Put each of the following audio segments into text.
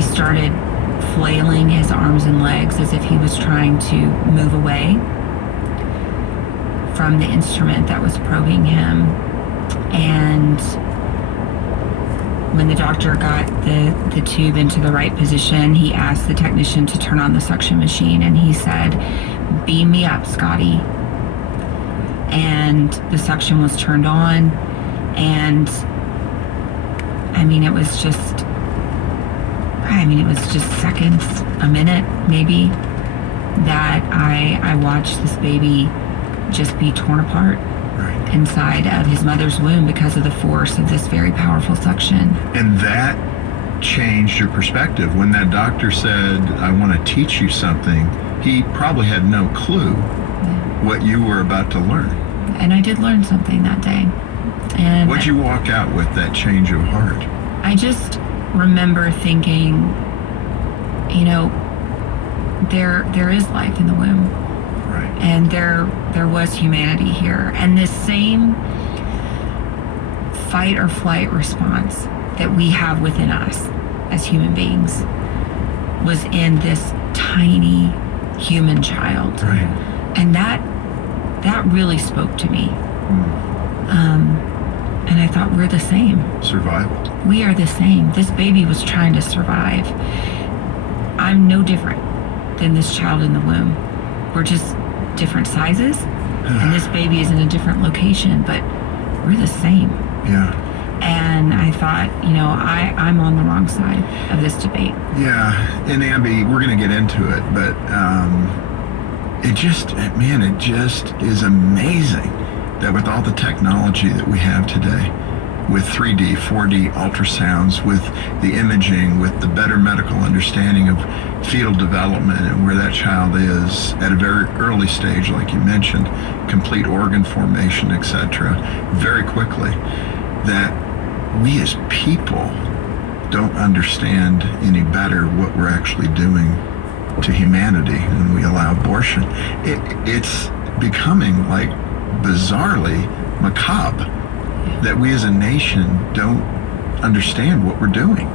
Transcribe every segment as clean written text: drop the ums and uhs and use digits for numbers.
he started flailing his arms and legs as if he was trying to move away from the instrument that was probing him. And when the doctor got the tube into the right position, he asked the technician to turn on the suction machine, and he said, "Beam me up, Scotty." And the suction was turned on, and it was just seconds, a minute maybe, that I watched this baby just be torn apart inside of his mother's womb because of the force of this very powerful suction. And that changed your perspective. When that doctor said, "I want to teach you something," he probably had no clue what you were about to learn. And I did learn something that day. And what'd you walk out with, that change of heart? I just remember thinking, there is life in the womb. Right. And there was humanity here. And this same fight or flight response that we have within us as human beings was in this tiny human child. Right. And that really spoke to me. And I thought, we're the same. Survival. We are the same. This baby was trying to survive. I'm no different than this child in the womb. We're just different sizes, and this baby is in a different location, but we're the same. Yeah. And I thought, I'm on the wrong side of this debate. Yeah, and Amby, we're going to get into it, but it just is amazing that with all the technology that we have today, with 3D, 4D ultrasounds, with the imaging, with the better medical understanding of fetal development and where that child is at a very early stage, like you mentioned, complete organ formation, etc., very quickly, that we as people don't understand any better what we're actually doing to humanity when we allow abortion. It's becoming like bizarrely macabre that we as a nation don't understand what we're doing.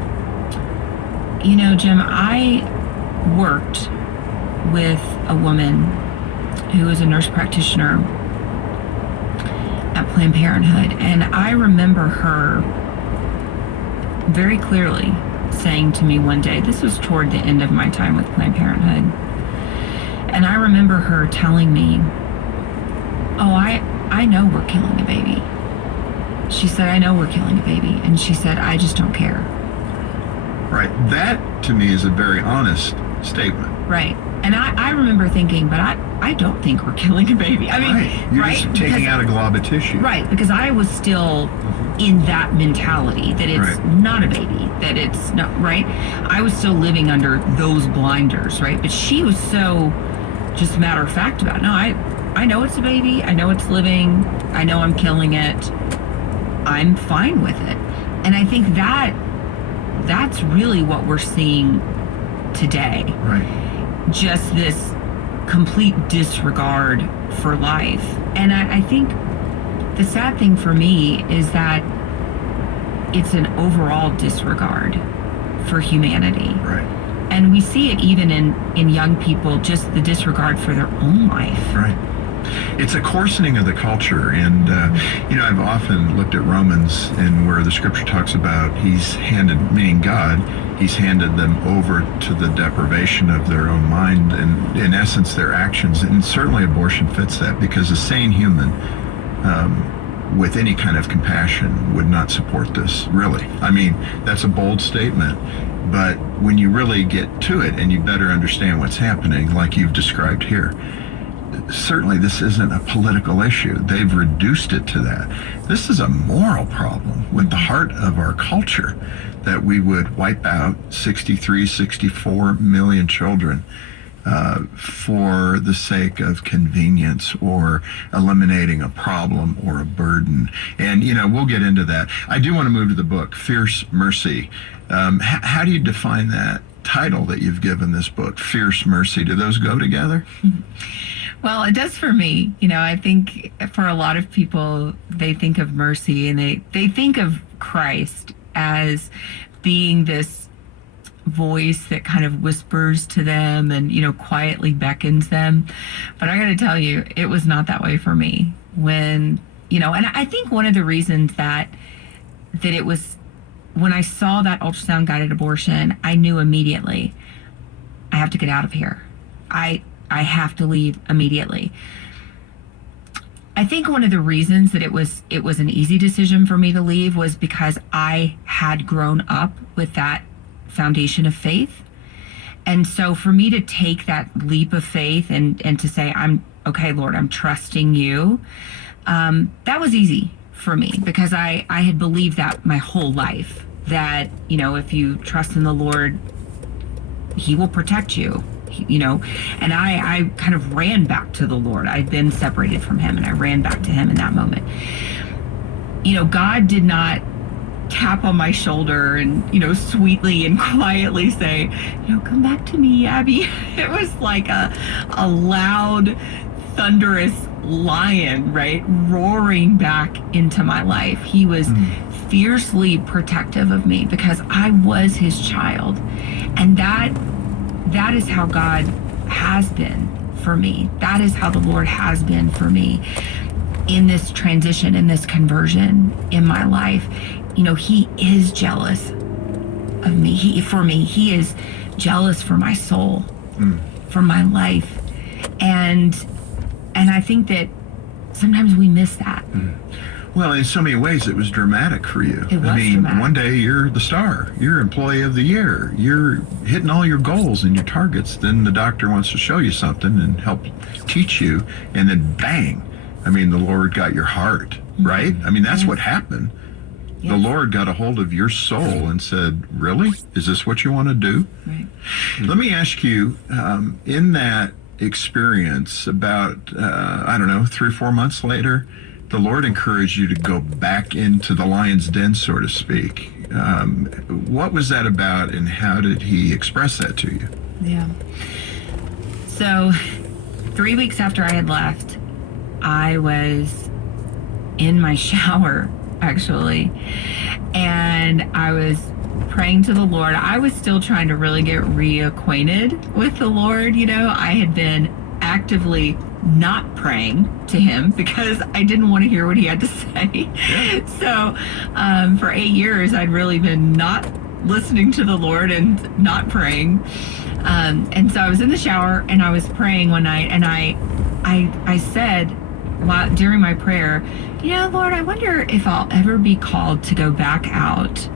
Jim, I worked with a woman who was a nurse practitioner at Planned Parenthood, and I remember her very clearly saying to me one day, this was toward the end of my time with Planned Parenthood, and I remember her telling me, "Oh, I know we're killing a baby." She said, "I know we're killing a baby." And she said, "I just don't care." Right. That, to me, is a very honest statement. Right. And I remember thinking, but I don't think we're killing a baby. I mean, right. You're just taking out a glob of tissue. Right. Because I was still in that mentality that it's not a baby, that it's not, right? I was still living under those blinders, right? But she was so just matter of fact about it. No, I know it's a baby. I know it's living. I know I'm killing it. I'm fine with it. And I think that's really what we're seeing today. Right. Just this complete disregard for life. And I think the sad thing for me is that it's an overall disregard for humanity. Right. And we see it even in young people, just the disregard for their own life. Right. It's a coarsening of the culture, and I've often looked at Romans, and where the scripture talks about he's handed, meaning God, he's handed them over to the deprivation of their own mind, and in essence their actions, and certainly abortion fits that, because a sane human with any kind of compassion would not support this, really. I mean, that's a bold statement, but when you really get to it and you better understand what's happening, like you've described here, certainly this isn't a political issue. They've reduced it to that. This is a moral problem with the heart of our culture, that we would wipe out 63, 64 million children for the sake of convenience or eliminating a problem or a burden. And, we'll get into that. I do want to move to the book, Fierce Mercy. How do you define that title that you've given this book, Fierce Mercy? Do those go together? Well, it does for me. I think for a lot of people, they think of mercy and they think of Christ as being this voice that kind of whispers to them and, quietly beckons them. But I got to tell you, it was not that way for me when, and I think one of the reasons that it was, when I saw that ultrasound guided abortion, I knew immediately, I have to get out of here. I have to leave immediately. I think one of the reasons that it was an easy decision for me to leave was because I had grown up with that foundation of faith. And so for me to take that leap of faith and to say, I'm okay, Lord, I'm trusting you, that was easy for me because I had believed that my whole life, that, if you trust in the Lord, he will protect you, and I kind of ran back to the Lord. I'd been separated from him and I ran back to him in that moment. God did not tap on my shoulder and, sweetly and quietly say, come back to me, Abby. It was like a loud, thunderous lion, right? Roaring back into my life. He was fiercely protective of me because I was his child. And that is how God has been for me. That is how the Lord has been for me in this transition, in this conversion in my life. He is jealous of me. He is jealous for my soul, for my life. And I think that sometimes we miss that. Well, in so many ways, it was dramatic for you. It was dramatic. One day you're the star, you're employee of the year, you're hitting all your goals and your targets. Then the doctor wants to show you something and help teach you. And then bang, the Lord got your heart, right? That's what happened. Yes. The Lord got a hold of your soul and said, really? Is this what you want to do? Right. Let me ask you, in that experience about, 3 or 4 months later, the Lord encouraged you to go back into the lion's den, so to speak. What was that about and how did he express that to you? Yeah. So 3 weeks after I had left, I was in my shower, actually, and I was praying to the Lord. I was still trying to really get reacquainted with the Lord. I had been actively not praying to him because I didn't want to hear what he had to say. Yeah. So for 8 years, I'd really been not listening to the Lord and not praying. And so I was in the shower and I was praying one night, and I said during my prayer, Lord, I wonder if I'll ever be called to go back out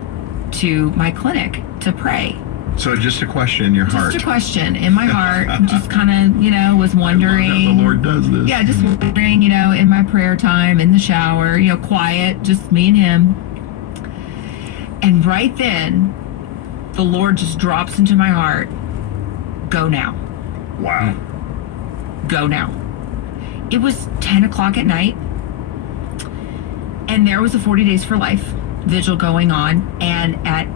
to my clinic to pray. So just a question in your heart. Just a question in my heart. Just kind of, was wondering. I love how the Lord does this. Yeah, just wondering, in my prayer time, in the shower, quiet, just me and him. And right then, the Lord just drops into my heart, go now. Wow. Go now. It was 10 o'clock at night, and there was a 40 Days for Life vigil going on, and at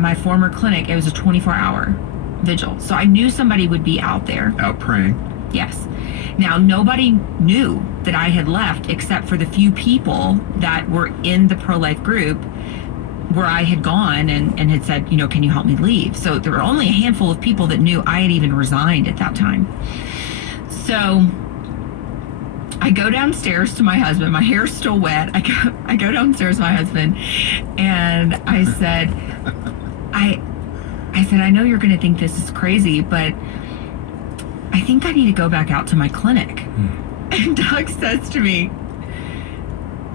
my former clinic, it was a 24-hour vigil. So I knew somebody would be out there. Out praying. Yes. Now, nobody knew that I had left except for the few people that were in the pro-life group where I had gone and had said, can you help me leave? So there were only a handful of people that knew I had even resigned at that time. So I go downstairs to my husband. My hair's still wet. I go downstairs to my husband, and I said, I know you're going to think this is crazy, but I think I need to go back out to my clinic. And Doug says to me,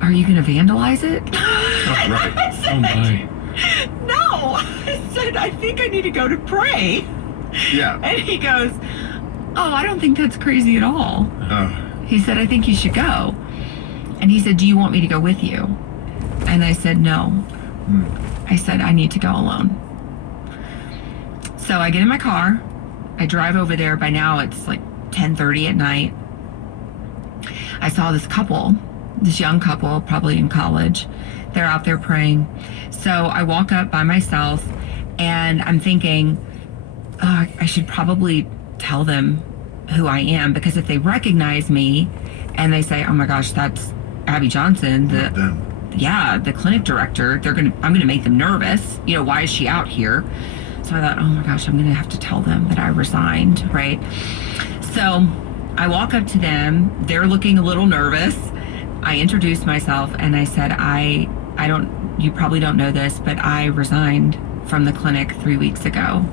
are you going to vandalize it? Oh, right. Oh, my. No. I said, I think I need to go to pray. Yeah. And he goes, oh, I don't think that's crazy at all. He said, I think you should go. And he said, do you want me to go with you? And I said, no. I said, I need to go alone. So I get in my car. I drive over there. By now it's like 10:30 at night. I saw this couple, this young couple, probably in college. They're out there praying. So I walk up by myself, and I'm thinking, oh, I should probably tell them who I am, because if they recognize me and they say, oh my gosh, that's Abby Johnson, the clinic director, I'm gonna make them nervous. Why is she out here? So I thought, oh my gosh, I'm going to have to tell them that I resigned, right? So I walk up to them. They're looking a little nervous. I introduced myself and I said, you probably don't know this, but I resigned from the clinic 3 weeks ago.